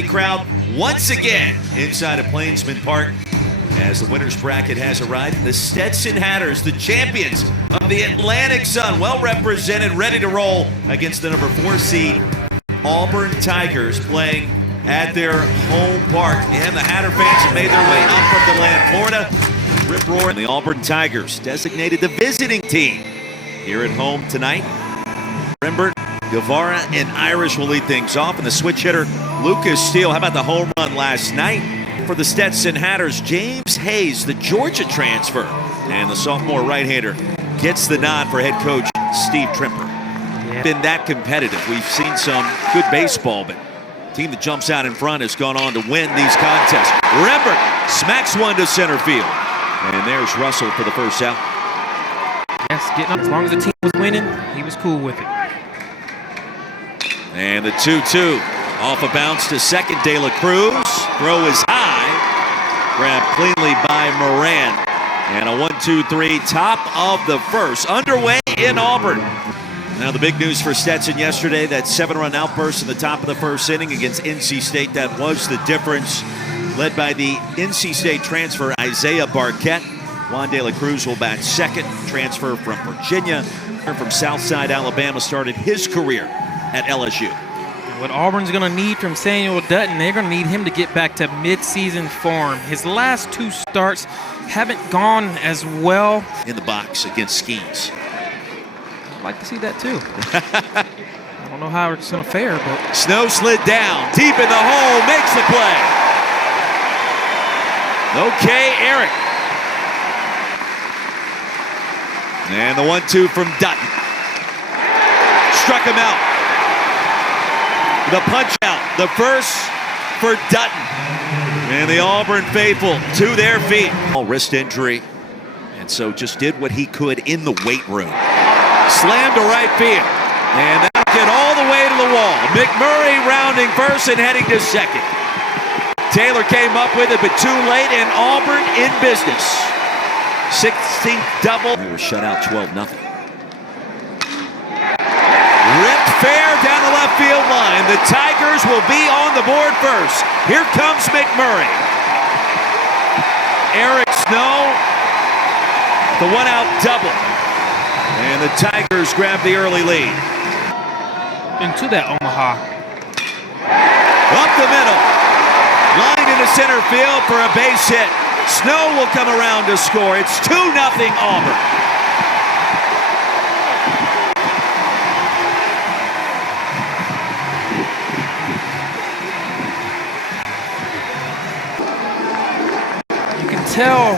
Crowd once again inside of Plainsman Park as the winner's bracket has arrived. The Stetson Hatters, the champions of the Atlantic Sun, well represented, ready to roll against the number 4 seed Auburn Tigers, playing at their home park. And the Hatter fans have made their way up from Deland, Florida. Rip roar. And the Auburn Tigers, designated the visiting team here at home tonight. Rembert, Guevara, and Irish will lead things off, and the switch hitter Lucas Steele. How about the home run last night for the Stetson Hatters? James Hayes, the Georgia transfer, and the sophomore right-hander gets the nod for head coach Steve Trimper. Been that competitive. We've seen some good baseball, but the team that jumps out in front has gone on to win these contests. Rembert smacks one to center field, and there's Russell for the first out. Yes, getting up. As long as the team was winning, he was cool with it. And the 2-2 off a bounce to second. De La Cruz. Throw is high. Grabbed cleanly by Moran. And a 1-2-3 top of the first. Underway in Auburn. Now the big news for Stetson yesterday, that 7-run outburst in the top of the first inning against NC State. That was the difference. Led by the NC State transfer Isaiah Barquette. Juan De La Cruz will bat second. Transfer from Virginia. From Southside Alabama, started his career at LSU. What Auburn's going to need from Samuel Dutton, they're going to need him to get back to mid-season form. His last 2 starts haven't gone as well. In the box against Skeens. I'd like to see that too. I don't know how it's going to fare, but... Snow slid down, deep in the hole, makes the play. Okay, Eric. And the 1-2 from Dutton. Struck him out. The punch out, the first for Dutton. And the Auburn faithful to their feet. Wrist injury, and so just did what he could in the weight room. Slammed to right field, and that get all the way to the wall. McMurray rounding first and heading to second. Taylor came up with it, but too late, and Auburn in business. 16th double. They were shut out 12-0. Ripped fair down the left field line. The Tigers will be on the board first. Here comes McMurray. Eric Snow, the one-out double. And the Tigers grab the early lead. Into that Omaha. Up the middle. Line into center field for a base hit. Snow will come around to score. It's 2-0 Auburn. Tell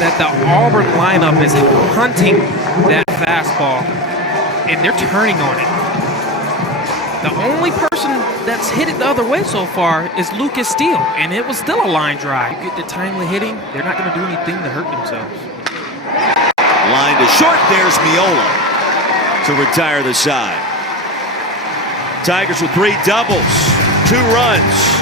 that the Auburn lineup is hunting that fastball, and they're turning on it. The only person that's hit it the other way so far is Lucas Steele, and it was still a line drive. You get the timely hitting, they're not going to do anything to hurt themselves. Line to short, there's Miola to retire the side. Tigers with 3 doubles, 2 runs.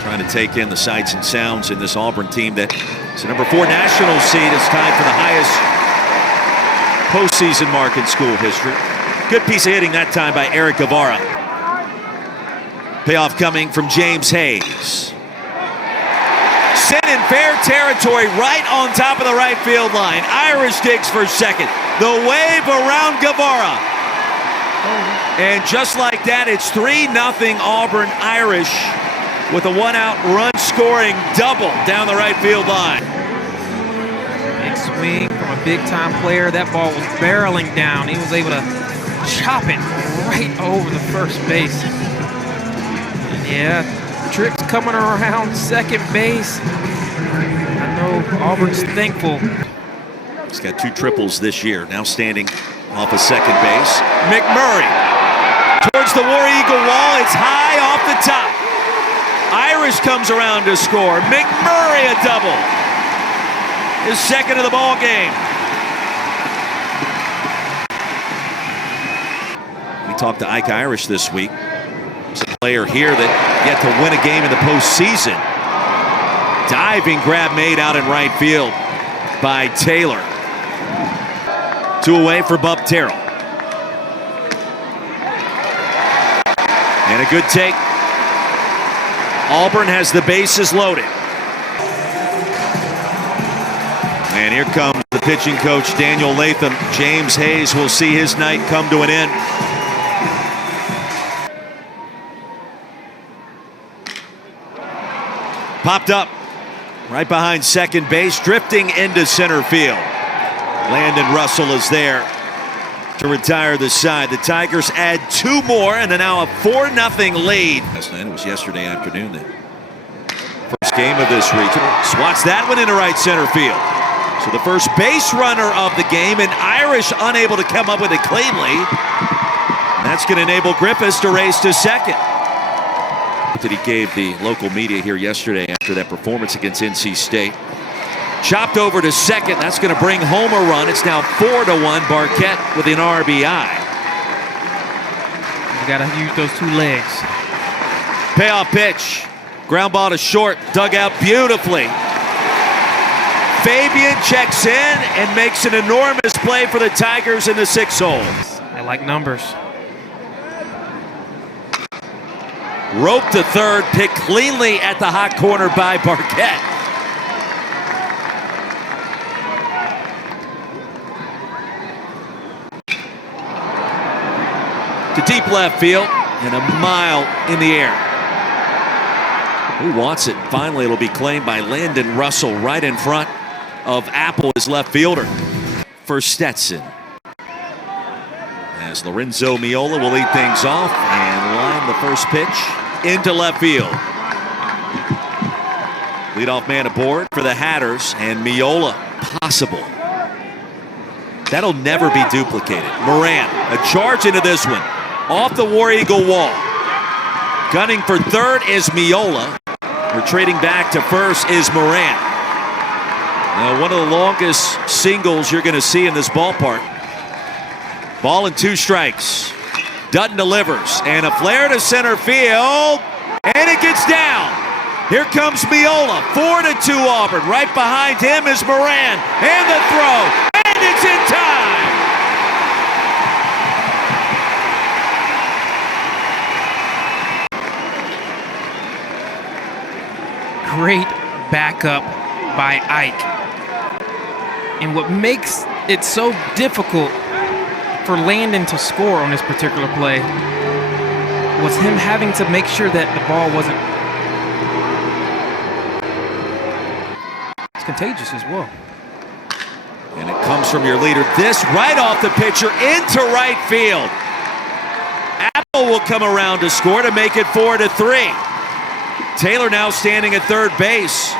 Trying to take in the sights and sounds in this Auburn team that is the number 4 national seed. It's tied for the highest postseason mark in school history. Good piece of hitting that time by Eric Guevara. Payoff coming from James Hayes. Sent in fair territory right on top of the right field line. Irish digs for second. The wave around Guevara. And just like that, it's 3-0 Auburn. Irish with a 1-out run scoring double down the right field line. Big swing from a big-time player. That ball was barreling down. He was able to chop it right over the first base. And yeah, tricks coming around second base. I know Auburn's thankful. He's got 2 triples this year, now standing off of second base. McMurray towards the War Eagle wall. It's high off the top. Irish comes around to score. McMurray a double. His second of the ball game. We talked to Ike Irish this week. He's a player here that yet to win a game in the postseason. Diving grab made out in right field by Taylor. 2 away for Bub Terrell. And a good take Auburn has the bases loaded. And here comes the pitching coach, Daniel Latham. James Hayes will see his night come to an end. Popped up right behind second base, drifting into center field. Landon Russell is there to retire the side. The Tigers add 2 more and now a 4-0 lead. Last night, it was yesterday afternoon, the first game of this regional. Swats that one into right center field. So the first base runner of the game, and Irish unable to come up with it cleanly. And that's going to enable Griffiths to race to second. That he gave the local media here yesterday after that performance against NC State. Chopped over to second. That's going to bring home a run. It's now 4-1. Barquette with an RBI. You got to use those 2 legs. Payoff pitch. Ground ball to short. Dug out beautifully. Fabian checks in and makes an enormous play for the Tigers in the 6th hole. I like numbers. Rope to third, picked cleanly at the hot corner by Barquette. To deep left field and a mile in the air. Who wants it? Finally, it'll be claimed by Landon Russell right in front of Apple, his left fielder, for Stetson. As Lorenzo Miola will lead things off and line the first pitch into left field. Leadoff man aboard for the Hatters, and Miola possible. That'll never be duplicated. Moran, a charge into this one. Off the War Eagle wall. Gunning for third is Miola. Retreating back to first is Moran. Now, one of the longest singles you're going to see in this ballpark. Ball and 2 strikes. Dutton delivers, and a flare to center field, and it gets down. Here comes Miola, 4-2 Auburn. Right behind him is Moran, and the throw, and it's in time. Great backup by Ike. And what makes it so difficult for Landon to score on this particular play was him having to make sure that the ball wasn't. It's contagious as well. And it comes from your leader. This right off the pitcher into right field. Apple will come around to score to make it 4-3. Taylor now standing at third base.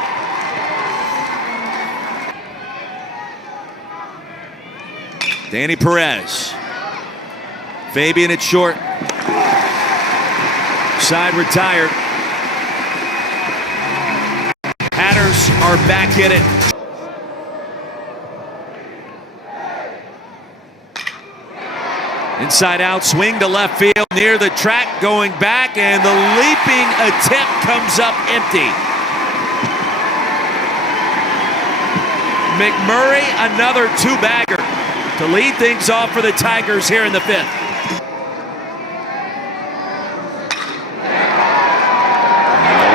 Danny Perez. Fabian at short. Side retired. Hatters are back in it. Inside out, swing to left field near the track, going back, and the leaping attempt comes up empty. McMurray, another 2-bagger to lead things off for the Tigers here in the 5th.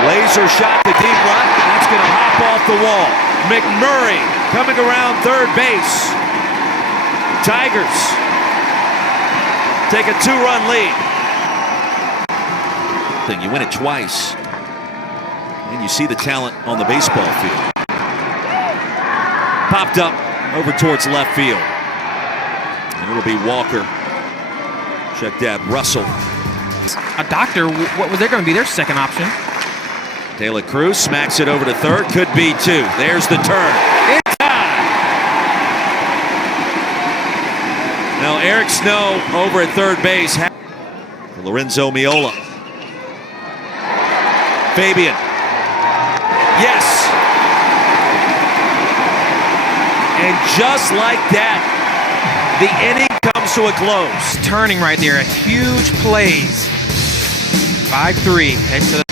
Laser shot to deep left. That's going to hop off the wall. McMurray coming around third base. Tigers take a 2-run lead. You win it twice, and you see the talent on the baseball field. Popped up over towards left field. And it'll be Walker. Check that, Russell. A doctor, what was there going to be their second option? De La Cruz smacks it over to third. Could be 2. There's the turn. In time. Now Eric Snow over at third base. Lorenzo Miola. Fabian. Yes. And just like that, the inning comes to a close. Turning right there, a huge plays. 5-3, head to the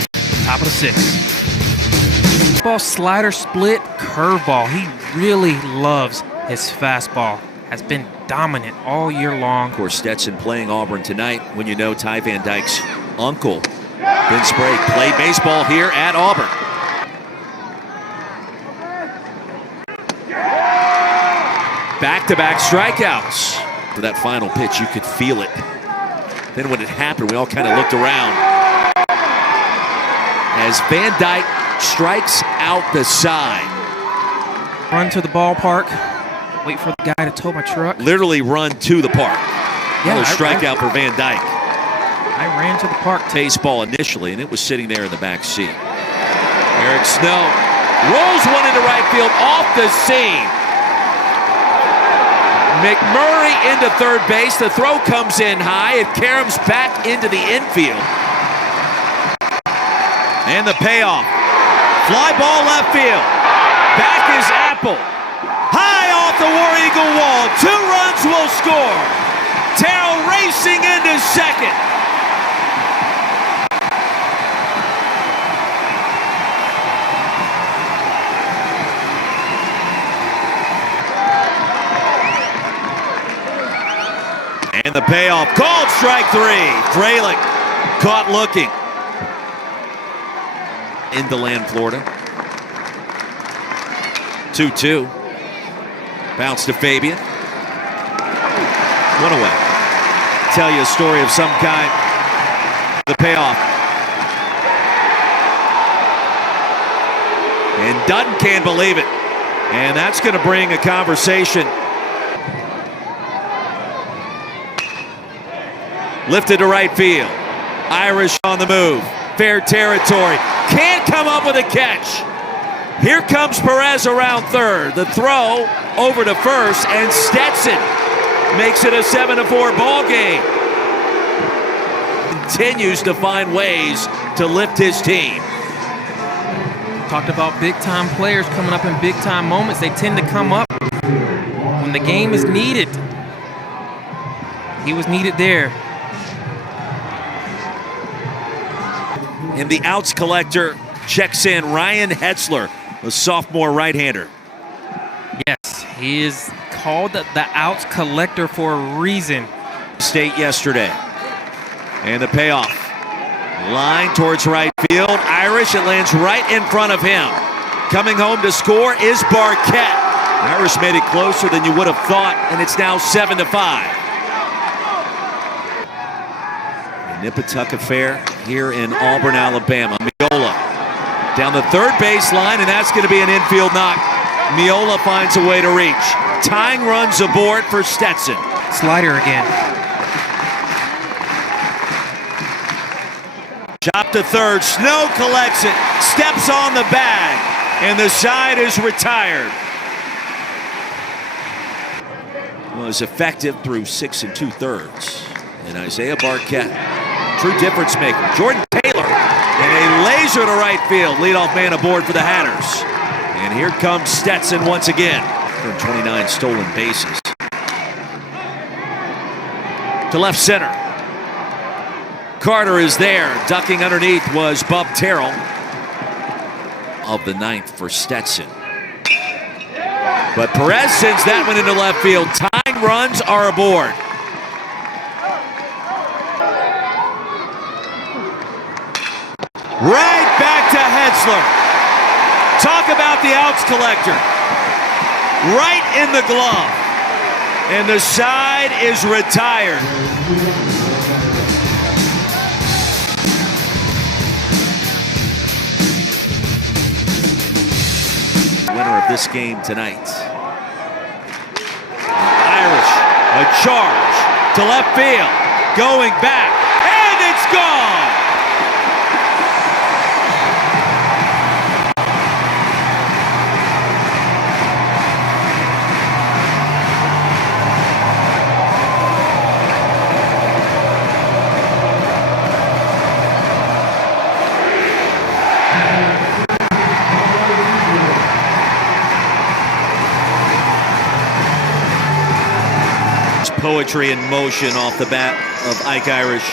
top of the 6th. Ball, slider, split, curveball. He really loves his fastball. Has been dominant all year long. Of course, Stetson playing Auburn tonight when you know Ty Van Dyke's uncle Vince Sprague played baseball here at Auburn. Back-to-back strikeouts. For that final pitch, you could feel it. Then when it happened, we all kind of looked around. As Van Dyke strikes out the side. Run to the ballpark. Wait for the guy to tow my truck. Literally run to the park. Yeah, a strikeout for Van Dyke. I ran to the park. Baseball initially, and it was sitting there in the back seat. Eric Snow rolls one into right field off the seam. McMurray into third base. The throw comes in high. It caroms back into the infield. And the payoff. Fly ball left field. Back is Apple. High off the War Eagle wall. 2 runs will score. Terrell racing into second. And the payoff, called strike 3. Fralick caught looking. In DeLand, Florida. 2-2. Bounce to Fabian. One away. Tell you a story of some kind. The payoff. And Dutton can't believe it. And that's going to bring a conversation. Lifted to right field. Irish on the move. Fair territory. Can't come up with a catch. Here comes Perez around third. The throw over to first, and Stetson makes it a 7-4 ball game. Continues to find ways to lift his team. Talked about big-time players coming up in big-time moments. They tend to come up when the game is needed. He was needed there. And the outs collector checks in Ryan Hetzler, a sophomore right-hander. Yes, he is called the outs collector for a reason. State yesterday. And the payoff. Line towards right field. Irish, it lands right in front of him. Coming home to score is Barquette. Irish made it closer than you would have thought, and it's now 7-5. Nippatuck affair here in Auburn, Alabama. Miola down the third base line, and that's going to be an infield knock. Miola finds a way to reach. Tying runs aboard for Stetson. Slider again. Chop to third. Snow collects it. Steps on the bag, and the side is retired. Was effective through 6 2/3. And Isaiah Barquette, true difference maker. Jordan Taylor, and a laser to right field. Leadoff man aboard for the Hatters. And here comes Stetson once again. 29 stolen bases. To left center. Carter is there. Ducking underneath was Bub Terrell. Of the 9th for Stetson. But Perez sends that one into left field. Tying runs are aboard. Right back to Hetzler. Talk about the outs collector. Right in the glove. And the side is retired. Winner of this game tonight. Irish, a charge to left field. Going back, and it's gone. Poetry in motion off the bat of Ike Irish.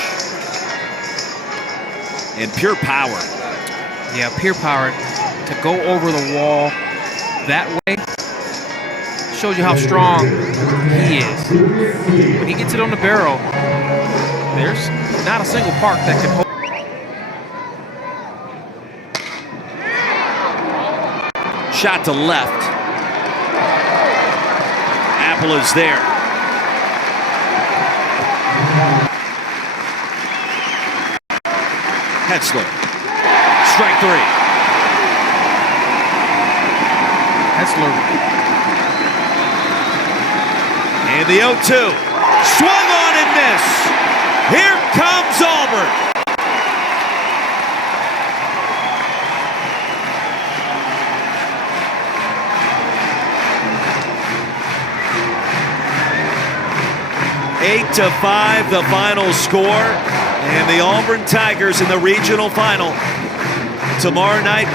And pure power. Yeah, pure power. To go over the wall that way shows you how strong he is. When he gets it on the barrel, there's not a single park that can hold. shot to left. Apple is there. Hetzler. Strike three. Hetzler. And the 0-2. Swung on and missed. Here comes Auburn. Eight to 5, the final score, and the Auburn Tigers in the regional final tomorrow night.